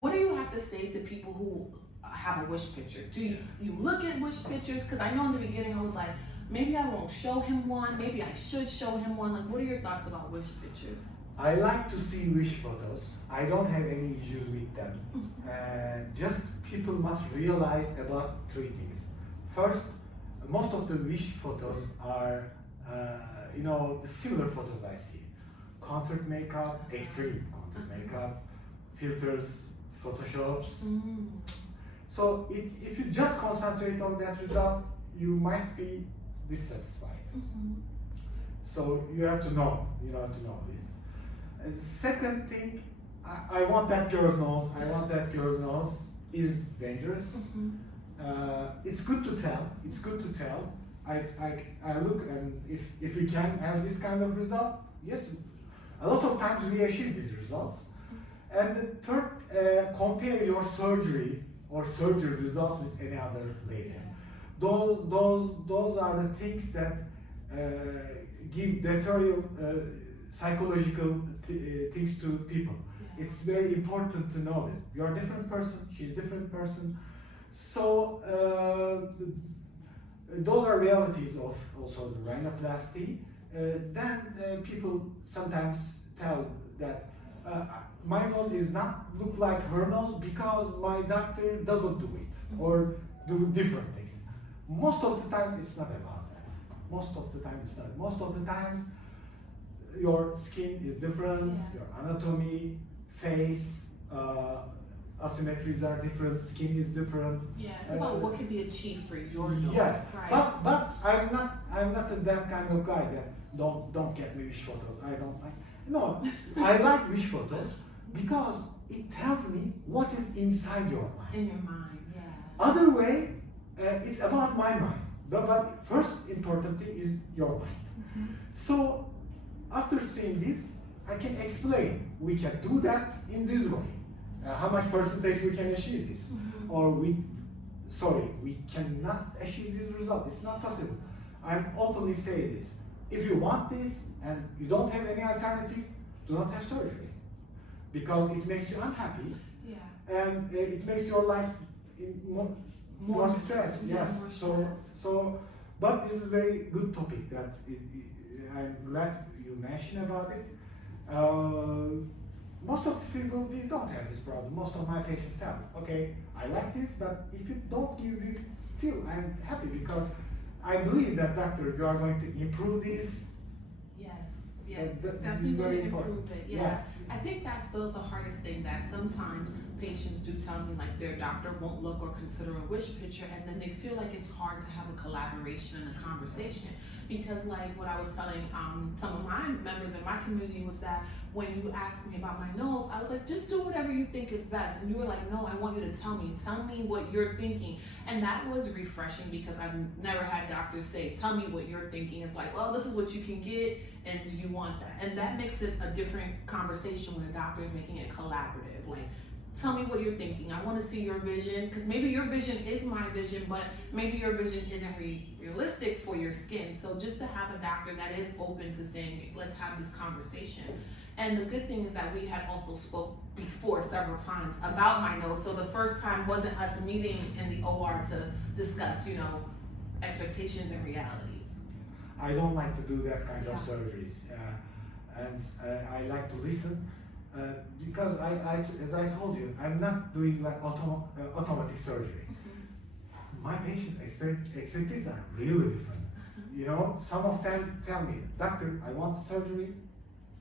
What do you have to say to people who have a wish picture? Do you look at wish pictures? Because I know in the beginning I was like, maybe I won't show him one, maybe I should show him one. Like, what are your thoughts about wish pictures? I like to see wish photos. I don't have any issues with them. Just people must realize about three things. First, most of the wish photos are, the similar photos I see. Contoured makeup, extreme contoured makeup, filters, photoshops. So if you just concentrate on that result, you might be dissatisfied. So you have to know, this. And the second thing, I want that girl's nose, is dangerous. It's good to tell. I look, and if we can have this kind of result, yes, a lot of times we achieve these results. And the third, compare your surgery or surgery results with any other lady. Those are the things that give detrimental psychological things to people. It's very important to know this. You're a different person, she's a different person. So those are realities of also the rhinoplasty. Then people sometimes tell that my nose is not look like her nose because my doctor doesn't do it or do different things. Most of the times it's not about that. Most of the times your skin is different, your anatomy, face, asymmetries are different, skin is different. Yeah, it's about what can be achieved for your nose. Yes, right? but I'm not that kind of guy that don't get me wish photos. No, I like wish photos because it tells me what is inside your mind. In your mind, yeah. Other way, it's about my mind. But first important thing is your mind. So after seeing this, I can explain. We can do that in this way. How much percentage we can achieve this, or we cannot achieve this result. It's not possible. I'm openly say this. If you want this and you don't have any alternative, do not have surgery, because it makes you unhappy, and it makes your life more stress. Yes. But this is a very good topic that I'm glad you mentioned about it. Most of the people, we don't have this problem. Most of my patients tell me, okay, I like this, but if you don't give this, still I'm happy because I believe that doctor, you are going to improve this. Yes, That definitely is very improve important. it. Yes. I think that's the hardest thing, that sometimes patients do tell me like their doctor won't look or consider a wish picture, and then they feel like it's hard to have a collaboration and a conversation. Because like what I was telling some of my members in my community was that when you asked me about my nose, I was like, just do whatever you think is best. And you were like, no, I want you to tell me what you're thinking. And that was refreshing because I've never had doctors say, tell me what you're thinking. It's like, well, this is what you can get, and do you want that? And that makes it a different conversation when a doctor is making it collaborative. Like, tell me what you're thinking. I want to see your vision, because maybe your vision is my vision, but maybe your vision isn't realistic for your skin. So just to have a doctor that is open to saying, let's have this conversation. And the good thing is that we had also spoke before several times about my nose. So the first time wasn't us meeting in the OR to discuss, expectations and realities. I don't like to do that kind of surgeries, and I like to listen. Because as I told you, I'm not doing like automatic surgery. My patients' expectations are really different. Some of them tell me, doctor, I want surgery.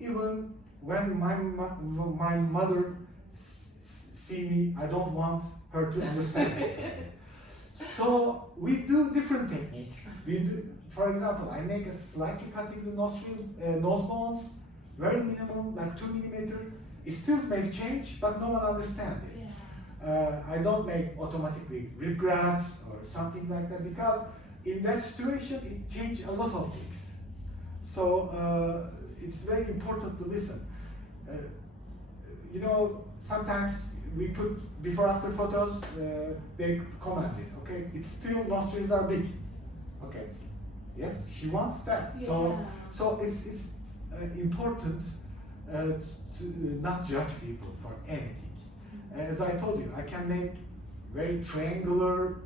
Even when my mother see me, I don't want her to understand me. So we do different techniques. For example, I make a slightly cutting the nose bones, very minimum, like 2 millimeters. It still make change, but no one understands it. I don't make automatically rib grafts or something like that, because in that situation it changes a lot of things. So it's very important to listen. Sometimes we put before-after photos. They comment it. Okay, it's still nostrils are big. Okay, yes, she wants that. Yeah. So it's important to not judge people for anything. As I told you, I can make very triangular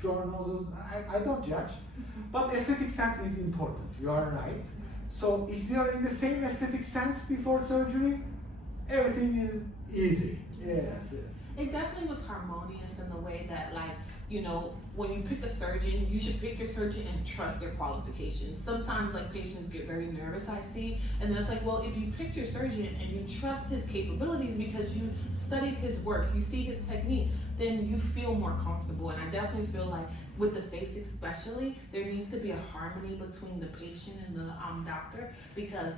short noses. I don't judge, but aesthetic sense is important. You are right. So if you are in the same aesthetic sense before surgery, everything is easy. Yes, yes. It definitely was harmonious in the way that, like, you know, when you pick a surgeon, you should pick your surgeon and trust their qualifications. Sometimes, like, patients get very nervous, I see, and then it's like, well, if you picked your surgeon and you trust his capabilities because you studied his work, you see his technique, then you feel more comfortable. And I definitely feel like with the face especially, there needs to be a harmony between the patient and the doctor, because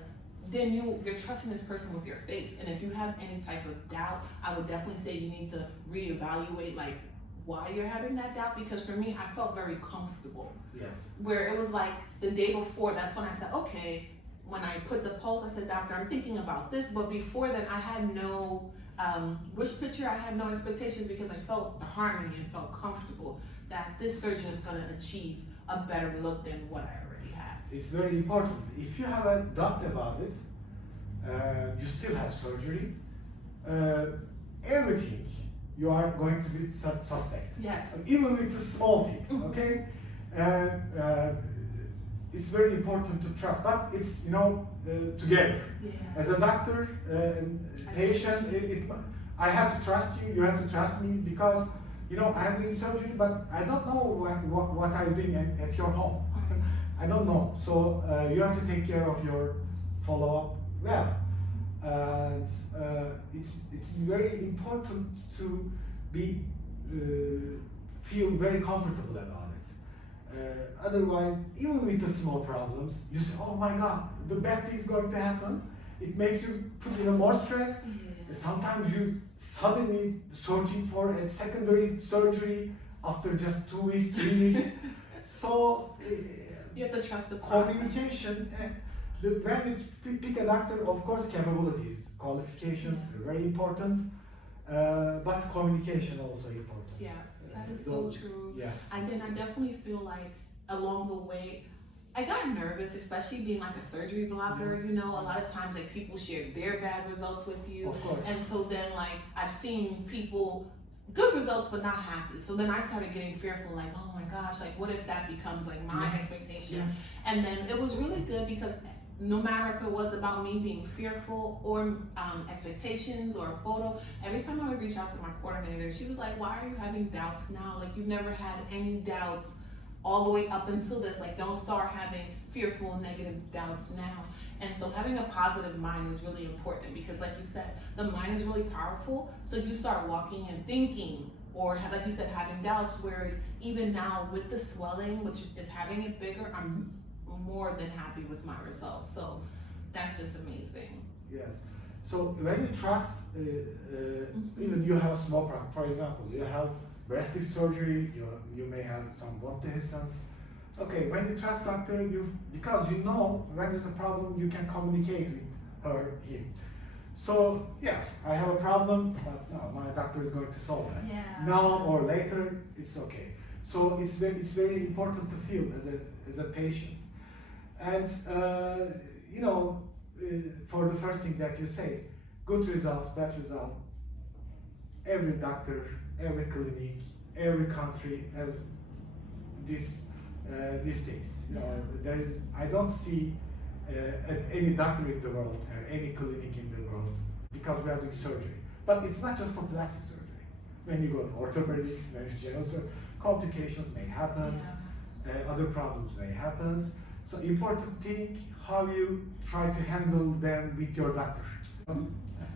then you're trusting this person with your face. And if you have any type of doubt, I would definitely say you need to reevaluate, like, why you're having that doubt, because for me, I felt very comfortable. Yes. Where it was like the day before, that's when I said, okay, when I put the post, I said, doctor, I'm thinking about this, but before then I had no wish picture, I had no expectations, because I felt the harmony and felt comfortable that this surgeon is gonna achieve a better look than what I already had. It's very important. If you have a doubt about it, you still have surgery, everything you are going to be suspect. Yes. Even with the small things, okay? It's very important to trust, but it's, you know, together. Yeah. As a doctor and patient, I have to trust you, you have to trust me, because, you know, I'm doing surgery, but I don't know what I'm doing at your home. I don't know. So you have to take care of your follow-up well. And it's very important to be feel very comfortable about it. Otherwise, even with the small problems, you say, "Oh my God, the bad thing is going to happen." It makes you put in more stress. Yeah. Sometimes you suddenly searching for a secondary surgery after just 2 weeks, 3 weeks. So You have to trust the process. communication. When you pick a doctor, of course, capabilities, qualifications are very important, but communication also important. Yeah, that is so true. Yes. And then I definitely feel like along the way, I got nervous, especially being like a surgery blogger. You know, a lot of times like people share their bad results with you, Of course. and so then like I've seen people good results but not happy. So then I started getting fearful, like, oh my gosh, like what if that becomes like my expectation? Yes. And then it was really good, because no matter if it was about me being fearful or expectations or a photo, every time I would reach out to my coordinator, she was like, why are you having doubts now? Like, you've never had any doubts all the way up until this. Like, don't start having fearful and negative doubts now. And so having a positive mind is really important, because like you said, the mind is really powerful. So you start walking and thinking, or like you said, having doubts, whereas even now with the swelling, which is having it bigger, I'm more than happy with my results. So that's just amazing. Yes. So when you trust, even you have a small problem. For example, you have breast lift surgery. You may have some bone dehiscence. Okay, when you trust doctor, because you know when there's a problem, you can communicate with her, him. So yes, I have a problem, but no, my doctor is going to solve that. Yeah. Now or later, it's okay. So it's very important to feel as a patient. And you know, for the first thing that you say, good results, bad results. Every doctor, every clinic, every country has these things. You know, I don't see any doctor in the world or any clinic in the world, because we are doing surgery. But it's not just for plastic surgery. When you go to orthopedics, when you general surgery, complications may happen, other problems may happen. So important thing, how you try to handle them with your doctor.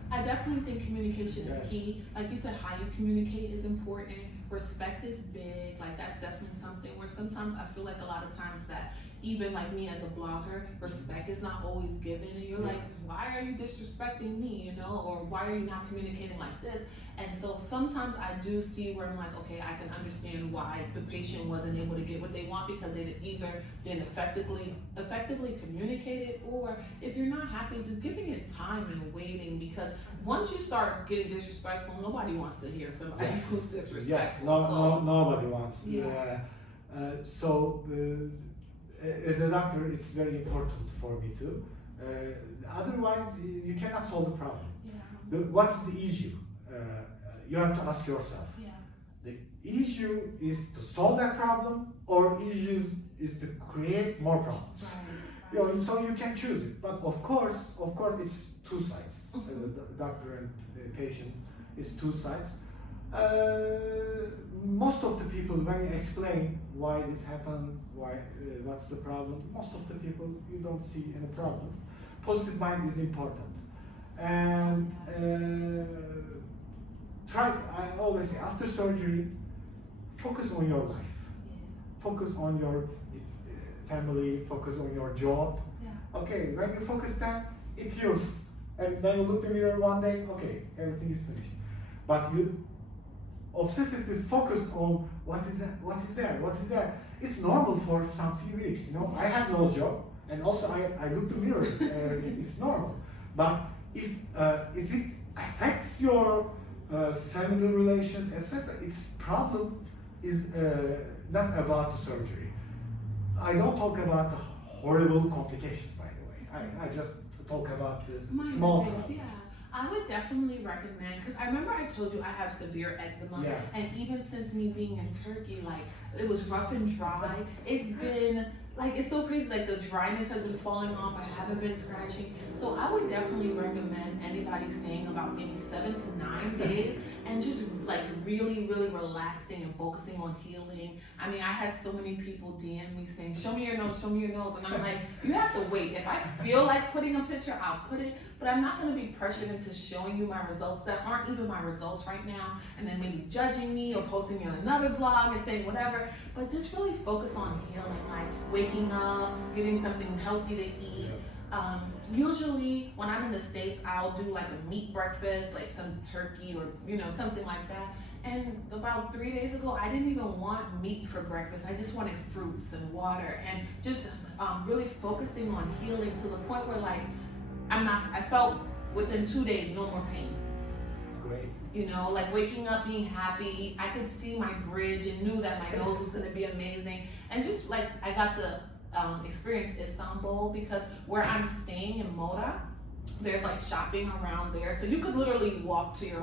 I definitely think communication is key. Like you said, how you communicate is important. Respect is big. Like, that's definitely something where sometimes I feel like a lot of times that even like me as a blogger, respect is not always given, and you're like, why are you disrespecting me, you know, or why are you not communicating like this? And so sometimes I do see where I'm like, okay, I can understand why the patient wasn't able to get what they want, because they either didn't effectively communicate it, or if you're not happy, just giving it time and waiting, because once you start getting disrespectful, nobody wants to hear somebody who's disrespectful. Yes, nobody wants. As a doctor, it's very important for me too. Otherwise, you cannot solve the problem. What's the issue? you have to ask yourself, Yeah. the issue is to solve that problem, or issue is to create more problems. Right. You know, so you can choose it. But of course, it's two sides. The doctor and patient is two sides. Most of the people, when you explain why this happened, what's the problem, most of the people, you don't see any problems. Positive mind is important. And I always say, after surgery, focus on your life. Focus on your family, focus on your job. Yeah. Okay, when you focus that, it heals. And when you look in the mirror one day, okay, everything is finished. But you obsessively focused on what is there. It's normal for some few weeks, you know. I had no job, and also I looked in the mirror. It's normal. But if it affects your family relations, etc., its problem is not about the surgery. I don't talk about the horrible complications, by the way. I just talk about the small things, problems. yeah. I would definitely recommend, because I remember I told you I have severe eczema, Yes. and even since me being in Turkey, like, it was rough and dry. It's been, like, it's so crazy, like, the dryness has been falling off, I haven't been scratching. So I would definitely recommend anybody staying about maybe 7 to 9 days and just, like, really, really relaxing and focusing on healing. I mean, I had so many people DM me saying, show me your nose, and I'm like, you have to wait. If I feel like putting a picture, I'll put it, but I'm not gonna be pressured into showing you my results that aren't even my results right now, and then maybe judging me or posting me on another blog and saying whatever, but just really focus on healing, like waking up, getting something healthy to eat. Usually when I'm in the States, I'll do like a meat breakfast, like some turkey or, you know, something like that. And about 3 days ago, I didn't even want meat for breakfast. I just wanted fruits and water, and just really focusing on healing to the point where, like, I felt within 2 days, no more pain. It's great. You know, like waking up, being happy. I could see my bridge and knew that my nose was gonna be amazing. And just like, I got to experience Istanbul, because where I'm staying in Bora, there's like shopping around there. So you could literally walk to your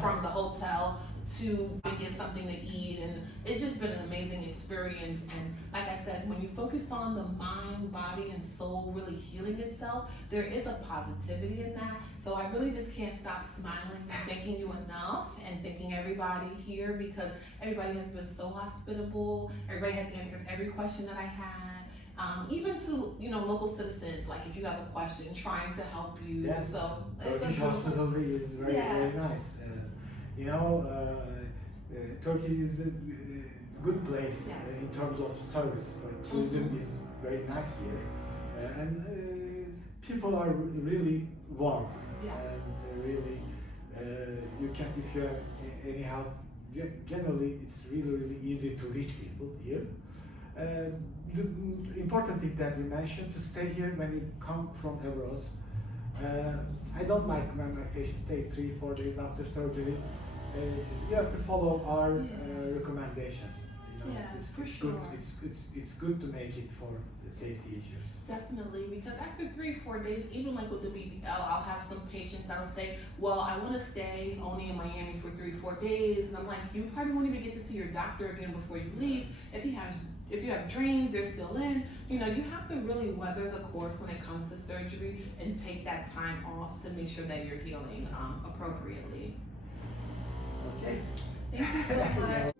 from the hotel to get something to eat, and it's just been an amazing experience. And like I said, when you focus on the mind, body, and soul really healing itself, there is a positivity in that. So I really just can't stop smiling and thanking you enough, and thanking everybody here, because everybody has been so hospitable. Everybody has answered every question that I had. Even to, you know, local citizens, like if you have a question, trying to help you. Yes. So Turkish hospitality is very, very nice. You know, Turkey is a good place in terms of service. Tourism is very nice here, and people are really warm. And really, you can, if you have any help, generally it's really, really easy to reach people here. The important thing that you mentioned, to stay here when you come from abroad. I don't like when my patient stays 3-4 days after surgery. You have to follow our recommendations. You know, Yeah, it's for good. sure. It's good to make it for the safety issues. Definitely, because after 3-4 days, even like with the BBL, I'll have some patients that'll say, well, I want to stay only in Miami for 3-4 days, and I'm like, you probably won't even get to see your doctor again before you leave. If you have drains, they're still in. You know, you have to really weather the course when it comes to surgery, and take that time off to make sure that you're healing appropriately. Okay. Thank you so much.